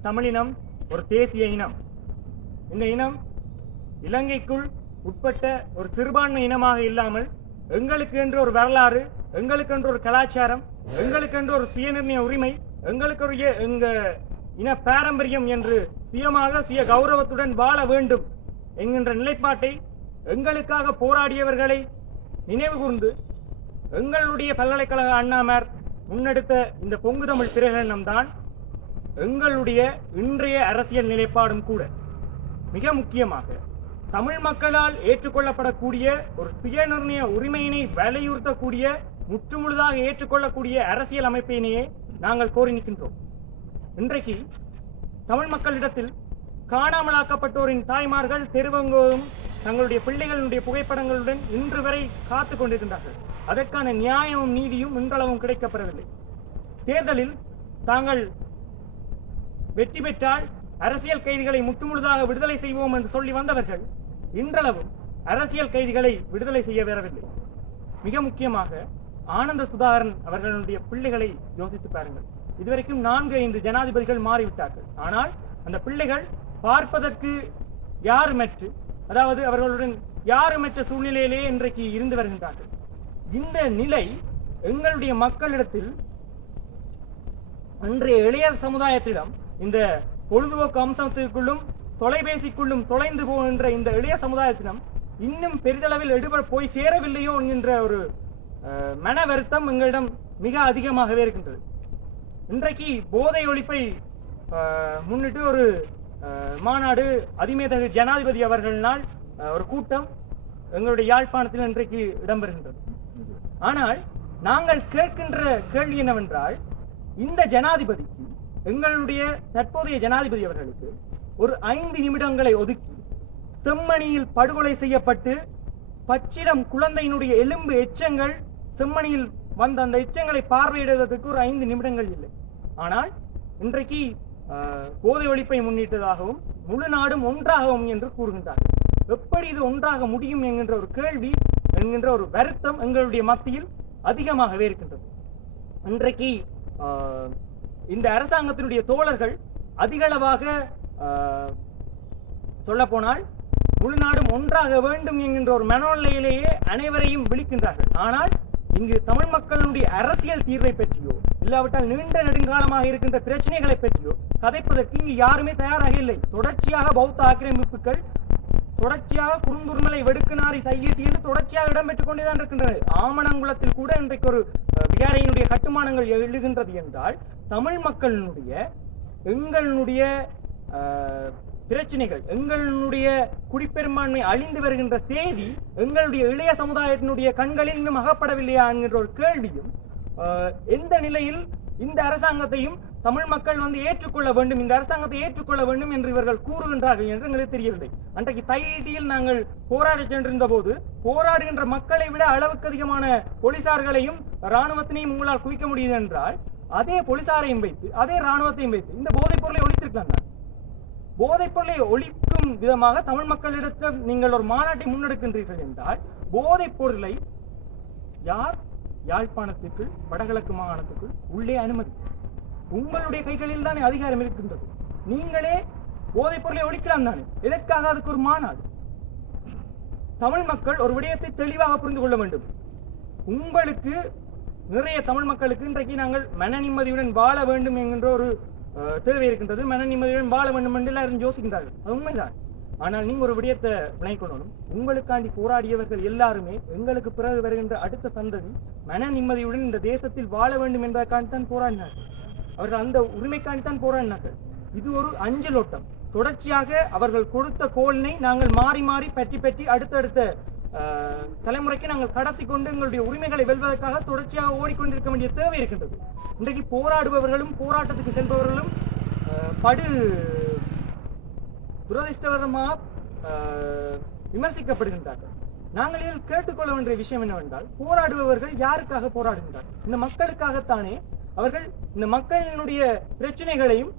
இந்த தமிழினம் ஒரு தேசிய இனம். இந்த இனம் இலங்கைக்குள் உட்பட்ட ஒரு சிறுபான்மை இனமாக இல்லாமல் எங்களுக்கு என்று ஒரு வரலாறு, எங்களுக்கு என்று ஒரு கலாச்சாரம், எங்களுக்கு என்று ஒரு சுயநிர்ணய உரிமை, எங்களுக்கு ஒரு எங்க இன பாரம்பரியம் என்று சுயமாக சுய கௌரவத்துடன் வாழ வேண்டும் என்கின்ற நிலைப்பாட்டை எங்களுக்காக போராடியவர்களை நினைவு கூர்ந்து எங்களுடைய பல்கலைக்கழக அண்ணாமார் முன்னெடுத்த இந்த பொங்கு தமிழ் பிரகடனம்தான் எங்களுடைய இன்றைய அரசியல் நிலைப்பாடும் கூட. மிக முக்கியமாக தமிழ் மக்களால் ஏற்றுக்கொள்ளப்படக்கூடிய ஒரு சுயநிர்ணய உரிமையினை வலியுறுத்தக்கூடிய முற்றுமுழுதாக ஏற்றுக்கொள்ளக்கூடிய அரசியல் அமைப்பினையே நாங்கள் கோரி நிற்கின்றோம். இன்றைக்கு தமிழ் மக்களிடத்தில் காணாமலாக்கப்பட்டோரின் தாய்மார்கள் தெருவெங்கும் தங்களுடைய பிள்ளைகளுடைய புகைப்படங்களுடன் இன்று வரை காத்து கொண்டிருக்கின்றார்கள். அதற்கான நியாயமும் நீதியும் இன்றளவும் கிடைக்கப்பெறவில்லை. தேர்தலில் தாங்கள் வெற்றி பெற்றால் அரசியல் கைதிகளை முற்றுமுழுதாக விடுதலை செய்வோம் என்று சொல்லி வந்தவர்கள் இன்றளவும் அரசியல் கைதிகளை விடுதலை செய்ய வரவில்லை. மிக முக்கியமாக ஆனந்த சுதாகரன் அவர்களுடைய பிள்ளைகளை யோசித்து பாருங்கள். இதுவரைக்கும் 4-5 ஜனாதிபதிகள் மாறிவிட்டார்கள். ஆனால் அந்த பிள்ளைகள் பார்ப்பதற்கு யாருமற்று, அதாவது அவர்களுடன் யாருமற்ற சூழ்நிலையிலே இன்றைக்கு இருந்து வருகின்றார்கள். இந்த நிலை எங்களுடைய மக்களிடத்தில், அன்றைய இளையர் சமுதாயத்திடம், இந்த பொழுதுபோக்கு அம்சத்திற்குள்ளும் தொலைபேசிக்குள்ளும் தொலைந்து போகின்ற இந்த இளைய சமுதாயத்திடம் இன்னும் பெரிதளவில் போய் சேரவில்லையோ என்கின்ற ஒரு மன வருத்தம் எங்களிடம் மிக அதிகமாகவே இருக்கின்றது. இன்றைக்கு போதை ஒழிப்பை முன்னிட்டு ஒரு மாநாடு, அதிமேதகு ஜனாதிபதி அவர்களினால் ஒரு கூட்டம் எங்களுடைய யாழ்ப்பாணத்தில் இன்றைக்கு இடம்பெறுகின்றது. ஆனால் நாங்கள் கேட்கின்ற கேள்வி என்னவென்றால், இந்த ஜனாதிபதிக்கு, எங்களுடைய தற்போதைய ஜனாதிபதி அவர்களுக்கு ஒரு 5 நிமிடங்களை ஒதுக்கி செம்மணியில் படுகொலை செய்யப்பட்டு பச்சிடம் குழந்தையினுடைய எலும்பு எச்சங்கள் செம்மணியில் வந்த அந்த எச்சங்களை பார்வையிடுவதற்கு ஒரு 5 நிமிடங்கள் இல்லை. ஆனால் இன்றைக்கு போதை ஒழிப்பை முன்னிட்டதாகவும் முழு நாடும் ஒன்றாகவும் என்று கூறுகின்றார்கள். எப்படி இது ஒன்றாக முடியும் என்கின்ற ஒரு கேள்வி, என்கின்ற ஒரு வருத்தம் எங்களுடைய மத்தியில் அதிகமாகவே இருக்கின்றது. இன்றைக்கு இந்த அரசாங்கத்தினுடைய தோழர்கள் அதிகளவாக சொல்ல போனால் முழு நாடும் ஒன்றாக வேண்டும் என்கின்ற ஒரு மனநிலையிலேயே அனைவரையும் விழிக்கின்றார்கள். ஆனால் இங்கு தமிழ் மக்களுடைய அரசியல் தீர்வை பற்றியோ இல்லாவிட்டால் நீண்ட நெடுங்காலமாக இருக்கின்ற பிரச்சனைகளை பற்றியோ கதைப்பதற்கு இங்கு யாருமே தயாராக இல்லை. தொடர்ச்சியாக பௌத்த ஆக்கிரமிப்புகள், தொடர்ச்சியாக குறுங்குறுமலை வெடுக்குநாரி கையீட்டி என்று தொடர்ச்சியாக இடம்பெற்றுக் கொண்டேதான் இருக்கின்றது. ஆமணங்குளத்தில் கூட இன்றைக்கு ஒரு விகாரையினுடைய கட்டுமானங்கள் எழுகின்றது என்றால் தமிழ் மக்களினுடைய, எங்களுடைய பிரச்சனைகள், எங்களுடைய குடிப்பெரும்பான்மை அழிந்து வருகின்ற செய்தி எங்களுடைய இளைய சமுதாயத்தினுடைய கண்களில் இன்னும் அகப்படவில்லையா என்கின்ற ஒரு கேள்வியும், எந்த நிலையில் இந்த அரசாங்கத்தையும் தமிழ் மக்கள் ஏற்றுக்கொள்ள வேண்டும், இந்த அரசாங்கத்தை ஏற்றுக்கொள்ள வேண்டும் என்று இவர்கள் கூறுகின்றார்கள் என்று எங்களுக்கு தெரியவில்லை. அன்றைக்கு தையிட்டியில் நாங்கள் போராட சென்றிருந்த போது போராடுகின்ற மக்களை விட அளவுக்கு அதிகமான போலீசார்களையும் இராணுவத்தினையும் உங்களால் குவிக்க முடியுது என்றால், அதே போலீசாரையும் வைத்து அதே இராணுவத்தையும் வைத்து இந்த போதைப் பொருளை ஒழித்திருக்கலாம். போதைப் பொருளை ஒழிக்கும் விதமாக தமிழ் மக்களிடத்தில் நீங்கள் ஒரு மாநாட்டை முன்னெடுக்கின்றீர்கள் என்றால், போதைப் பொருளை யார் யாழ்ப்பாணத்திற்குள், வடகிழக்கு மாகாணத்துக்குள் உள்ளே அனுமதி? உங்களுடைய கைகளில் தானே அதிகாரம் இருக்கின்றது. நீங்களே போதைப் பொருளை ஒழிக்கலாம் தானே, எதற்காக அதுக்கு ஒரு மாநாடு? தமிழ் மக்கள் ஒரு விடயத்தை தெளிவாக புரிந்து கொள்ள வேண்டும். உங்களுக்கு நிறைய தமிழ் மக்களுக்கு இன்றைக்கு நாங்கள் மன நிம்மதியுடன் வாழ வேண்டும் என்கின்ற ஒரு தேவை இருக்கின்றது. மன நிம்மதியுடன் வாழ வேண்டும் என்று எல்லாரும் யோசிக்கின்றார்கள், அது உண்மைதான். ஆனால் நீங்க ஒரு விடயத்தை விளைக்கொள்ளணும். உங்களுக்காண்டி போராடியவர்கள் எல்லாருமே எங்களுக்கு பிறகு வருகின்ற அடுத்த சந்ததி மன நிம்மதியுடன் இந்த தேசத்தில் வாழ வேண்டும் என்பதற்காண்டித்தான் போராடினார்கள். அவர்கள் அந்த உரிமைக்காண்டித்தான் போராடினார்கள். இது ஒரு அஞ்சலோட்டம். தொடர்ச்சியாக அவர்கள் கொடுத்த கோலினை நாங்கள் மாறி மாறி பற்றி அடுத்தடுத்த தலைமுறைக்கு நாங்கள் கடத்தி கொண்டு எங்களுடைய உரிமைகளை வெல்வதற்காக தொடர்ச்சியாக ஓடிக்கொண்டிருக்க வேண்டிய தேவை இருக்கின்றது. இன்றைக்கு போராடுபவர்களும் போராட்டத்துக்கு செல்பவர்களும் படு துரதிஷ்டவரமாக விமர்சிக்கப்படுகின்றார்கள். நாங்கள் இதில் கேட்டுக்கொள்ள வேண்டிய விஷயம் என்னவென்றால், போராடுபவர்கள் யாருக்காக போராடுகின்றார்கள்? இந்த மக்களுக்காகத்தானே. அவர்கள் இந்த மக்களினுடைய பிரச்சனைகளையும்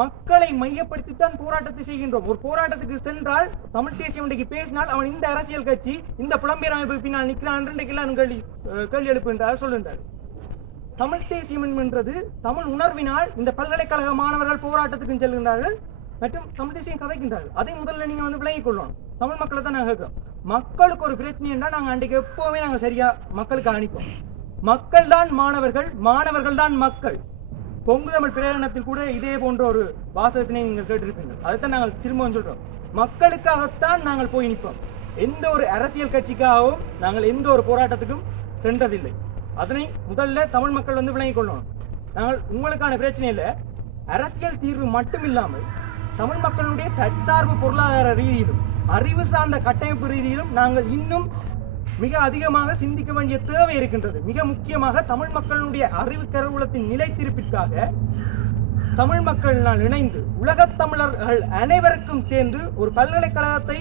மக்களை மையப்படுத்தித்தான் போராட்டத்தை செய்கின்றோம். ஒரு போராட்டத்துக்கு சென்றால் தமிழ் தேசியம் இன்றைக்கு பேசினால் அவன் இந்த அரசியல் கட்சி, இந்த புலம்பெயர் அமைப்பு பின்னால் நிற்கிறான் இன்றைக்கெல்லாம் கேள்வி எழுப்புகின்றார் சொல்லுகின்றார். தமிழ் தேசியம் என்கின்றது தமிழ் உணர்வினால் இந்த பல்கலைக்கழக மாணவர்கள் போராட்டத்துக்கு செல்கின்றார்கள் மற்றும் தமிழ் தேசியம் கதைக்கின்றார்கள். அதை முதல்ல நீங்க வந்து விளங்கிக் கொள்ளணும். தமிழ் மக்களை தான் நாங்கள் கேட்கிறோம். மக்களுக்கு ஒரு பிரச்சனை என்றால் நாங்கள் அன்றைக்கு எப்பவுமே நாங்கள் சரியா மக்களுக்கு அனுப்போம். மக்கள் தான் மாணவர்கள், மாணவர்கள் தான் மக்கள். பொங்கு தமிழ் பிரகடனத்தில் கூட இதே போன்ற ஒரு வாசகத்தினை நீங்கள் கேட்டிருப்பீர்கள். அதைத்தான் நாங்கள் திரும்பவும் சொல்றோம். மக்களுக்காகத்தான் நாங்கள் போய் நிற்போம். எந்த ஒரு அரசியல் கட்சிக்காகவும் நாங்கள் எந்த ஒரு போராட்டத்துக்கும் சென்றதில்லை. அதனை முதல்ல தமிழ் மக்கள் வந்து விளங்கிக் கொள்ளணும். நாங்கள் உங்களுக்கான பிரச்சனையில அரசியல் தீர்வு மட்டும் இல்லாமல் தமிழ் மக்களுடைய தற்சார்பு பொருளாதார ரீதியிலும் அறிவு சார்ந்த கட்டமைப்பு ரீதியிலும் நாங்கள் இன்னும் மிக அதிகமாக சிந்திக்க வேண்டிய தேவை இருக்கின்றது. மிக முக்கியமாக தமிழ் மக்களுடைய அறிவு கருவூலத்தின் நிலைத்திருப்பிற்காக தமிழ் மக்களினால் இணைந்து உலகத் தமிழர்கள் அனைவருக்கும் சேர்ந்து ஒரு பல்கலைக்கழகத்தை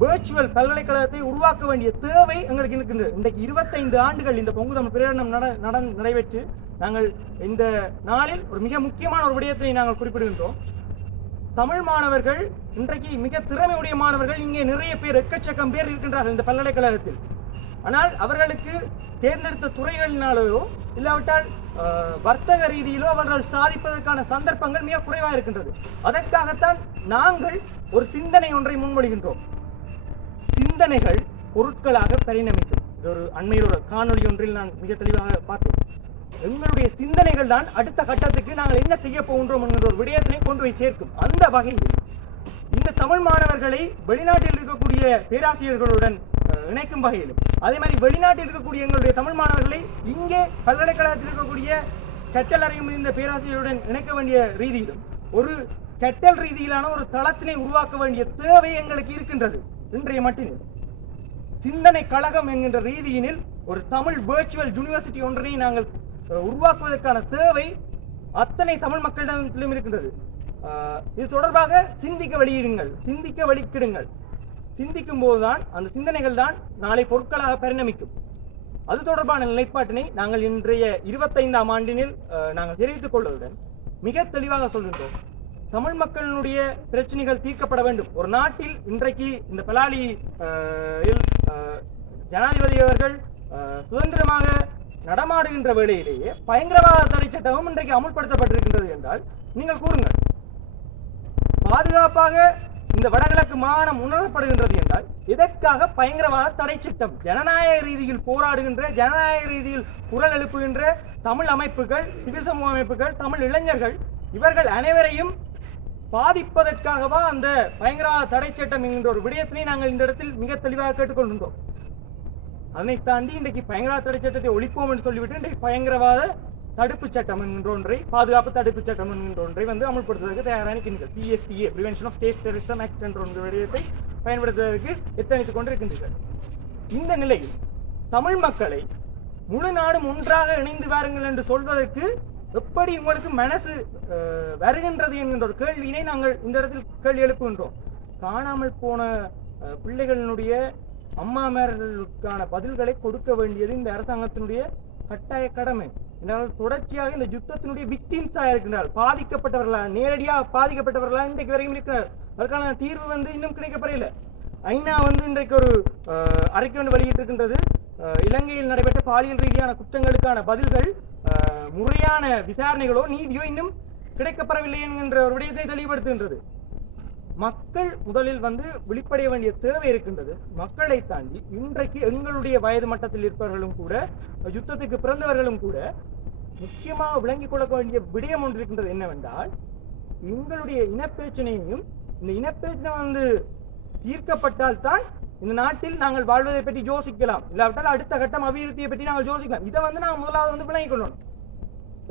வேர்ச்சுவல் பல்கலைக்கழகத்தை உருவாக்க வேண்டிய தேவை எங்களுக்கு இருக்கின்றது. இன்றைக்கு 25 ஆண்டுகள் இந்த பொங்கு தமிழ் பிரகடனம் நிறைவேற்று நாங்கள் இந்த நாளில் ஒரு மிக முக்கியமான ஒரு விடயத்தை நாங்கள் குறிப்பிடுகின்றோம். தமிழ் மாணவர்கள் இன்றைக்கு மிக திறமையுடைய மாணவர்கள் இங்கே நிறைய பேர், எக்கச்சக்கம் பேர் இருக்கின்றார்கள் இந்த பல்கலைக்கழகத்தில். ஆனால் அவர்களுக்கு தேர்ந்தெடுத்த துறைகளினாலேயோ இல்லாவிட்டால் வர்த்தக ரீதியிலோ அவர்கள் சாதிப்பதற்கான சந்தர்ப்பங்கள் மிக குறைவாக இருக்கின்றது. அதற்காகத்தான் நாங்கள் ஒரு சிந்தனை ஒன்றை முன்மொழிகின்றோம். சிந்தனைகள் பொருட்களாக பரிணமிக்கும். இது ஒரு அண்மையில் ஒரு காணொலி ஒன்றில் நான் மிக தெளிவாக பார்த்தேன். எங்களுடைய சிந்தனைகள் தான் அடுத்த கட்டத்துக்கு நாங்கள் என்ன செய்ய போகின்றோம் என்கிற ஒரு விடயத்தினை கொண்டு போய் சேர்க்கும். அந்த வகையில் இந்த தமிழ் மாணவர்களை வெளிநாட்டில் இருக்கக்கூடிய பேராசிரியர்களுடன் இணைக்கும் வகையிலும், அதே மாதிரி வெளிநாட்டில் இருக்கக்கூடிய எங்களுடைய தமிழ் மாணவர்களை இங்கே பல்கலைக்கழகத்தில் இருக்கக்கூடிய கற்றல் அறிவு இந்த பேராசிரியருடன் இணைக்க வேண்டிய ரீதியிலும் ஒரு கற்றல் ரீதியிலான ஒரு தளத்தினை உருவாக்க வேண்டிய தேவை எங்களுக்கு இருக்கின்றது. இன்றைய மட்டில் சிந்தனை கழகம் என்கின்ற ரீதியினில் ஒரு தமிழ் வேர்ச்சுவல் யூனிவர்சிட்டி ஒன்றினை நாங்கள் உருவாக்குவதற்கான தேவை அத்தனை தமிழ் மக்களிடத்திலும் இருக்கின்றது. இது தொடர்பாக சிந்திக்க வெளியிடுங்கள், சிந்திக்க வெளிக்கிடுங்கள். சிந்திக்கும் போதுதான் அந்த சிந்தனைகள் தான் நாளை பொருட்களாக பரிணமிக்கும். அது தொடர்பான நிலைப்பாட்டினை நாங்கள் இன்றைய 25ஆம் ஆண்டினில் நாங்கள் தெரிவித்துக் கொள்வதுடன் மிக தெளிவாக சொல்கின்றோம். தமிழ் மக்களினுடைய பிரச்சனைகள் தீர்க்கப்பட வேண்டும். ஒரு நாட்டில் இன்றைக்கு இந்த பலாலி ஜனாதிபதி அவர்கள் சுதந்திரமாக நடமாடுகின்ற வேளையிலேயே பயங்கரவாத தடை சட்டமும் இன்றைக்கு அமுல்படுத்தப்பட்டிருக்கின்றது என்றால் நீங்கள் கூறுங்கள். பாதுகாப்பாக இந்த வடகிழக்கு மாகாணம் உணரப்படுகின்றது என்றால் இதற்காக பயங்கரவாத தடை சட்டம், ஜனநாயக ரீதியில் போராடுகின்ற, ஜனநாயக ரீதியில் குரல் எழுப்புகின்ற தமிழ் அமைப்புகள், சிவில் சமூக அமைப்புகள், தமிழ் இளைஞர்கள் இவர்கள் அனைவரையும் பாதிப்பதற்காகவா அந்த பயங்கரவாத தடை சட்டம் என்கின்ற ஒரு விடயத்தினை நாங்கள் இந்த இடத்தில் மிக தெளிவாக கேட்டுக்கொள்கின்றோம். அதனை தாண்டி இன்றைக்கு பயங்கரவாத தடை சட்டத்தை ஒழிப்போம் என்று சொல்லிவிட்டு இன்றைக்கு பயங்கரவாத தடுப்பு சட்டம் என்கின்ற ஒன்றை, பாதுகாப்பு தடுப்பு சட்டம் என்கின்ற ஒன்றை வந்து அமல்படுத்துவதற்கு தயாராக இருக்கின்றீர்கள். PSTA prevention of state terrorism act என்ற ஒரு விடயத்தை பயன்படுத்துவதற்கு எத்தனைத்துக் கொண்டிருக்கின்றீர்கள். இந்த நிலையில் தமிழ் மக்களை முழு நாடும் ஒன்றாக இணைந்து வாருங்கள் என்று சொல்வதற்கு எப்படி உங்களுக்கு மனசு வருகின்றது என்கின்ற ஒரு கேள்வியினை நாங்கள் இந்த இடத்தில் கேள்வி எழுப்புகின்றோம். காணாமல் போன பிள்ளைகளினுடைய அம்மாமார்களுக்கான பதில்களை கொடுக்க வேண்டியது இந்த அரசாங்கத்தினுடைய கட்டாய கடமை. என்றால் தொடர்ச்சியாக இந்த யுத்தத்தினுடைய விக்டிம்ஸாக இருக்கின்றார்கள், பாதிக்கப்பட்டவர்களா, நேரடியாக பாதிக்கப்பட்டவர்களா இன்றைக்கு வரையும் இருக்கிறார். அதற்கான தீர்வு வந்து இன்னும் கிடைக்கப்படவில்லை. ஐநா வந்து இன்றைக்கு ஒரு அறிக்கை ஒன்று வெளியிட்டிருக்கின்றது. இலங்கையில் நடைபெற்ற பாலியல் ரீதியான குற்றங்களுக்கான பதில்கள், முறையான விசாரணைகளோ நீதியோ இன்னும் கிடைக்கப்படவில்லை என்கின்ற ஒரு விடயத்தை தெளிவுபடுத்துகின்றது. மக்கள் முதலில் வந்து விழிப்படைய வேண்டிய தேவை இருக்கின்றது. மக்களை தாண்டி இன்றைக்கு எங்களுடைய வயது மட்டத்தில் இருப்பவர்களும் கூட, யுத்தத்துக்கு பிறந்தவர்களும் கூட முக்கியமாக விளங்கிக் கொள்ள வேண்டிய விடயம் ஒன்று இருக்கின்றது. என்னவென்றால் எங்களுடைய இனப்பிரச்சனையையும், இந்த இனப்பிரச்சனை வந்து தீர்க்கப்பட்டால் தான் இந்த நாட்டில் நாங்கள் வாழ்வதை பற்றி யோசிக்கலாம், இல்லாவிட்டால் அடுத்த கட்டம் அபிவிருத்தியை பற்றி நாங்கள் யோசிக்கலாம். இதை வந்து நாங்கள் முதலாவது வந்து விளங்கிக் கொள்ளணும்.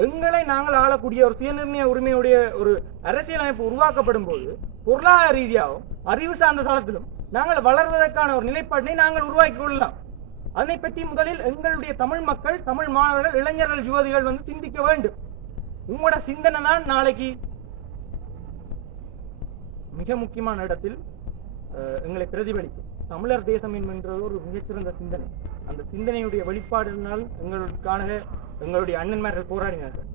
எங்களை நாங்கள் ஆளக்கூடிய ஒரு சுயநிர்ணய உரிமையுடைய ஒரு அரசியலமைப்பு உருவாக்கப்படும் போது பொருளாதார ரீதியாகவும் அறிவு சார்ந்த தளத்திலும் நாங்கள் வளர்வதற்கான ஒரு நிலைப்பாட்டை நாங்கள் உருவாக்கி கொள்ளலாம். அதனை பற்றி முதலில் எங்களுடைய தமிழ் மக்கள், தமிழ் மாணவர்கள், இளைஞர்கள், யுவதிகள் வந்து சிந்திக்க வேண்டும். உங்களோட சிந்தனை தான் நாளைக்கு மிக முக்கியமான இடத்தில் எங்களை பிரதிபலிக்கும். தமிழர் தேசம் என்கின்றது ஒரு மிகச்சிறந்த சிந்தனை. அந்த சிந்தனையுடைய வெளிப்பாடுனால் எங்களுடைய அண்ணன்மார்கள் போராடினார்கள்.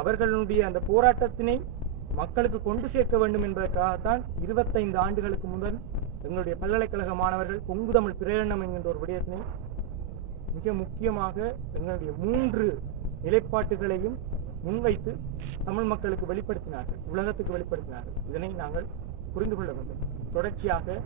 அவர்களுடைய அந்த போராட்டத்தினை மக்களுக்கு கொண்டு சேர்க்க வேண்டும் என்பதற்காகத்தான் 25 ஆண்டுகளுக்கு முதல் எங்களுடைய பல்கலைக்கழக மாணவர்கள் பொங்கு தமிழ் பிரகடனம் என்கின்ற ஒரு விடயத்தினை மிக முக்கியமாக எங்களுடைய 3 நிலைப்பாட்டுகளையும் முன்வைத்து தமிழ் மக்களுக்கு வெளிப்படுத்தினார்கள், உலகத்துக்கு வெளிப்படுத்தினார்கள். இதனை நாங்கள் புரிந்து கொள்ள வேண்டும். தொடர்ச்சியாக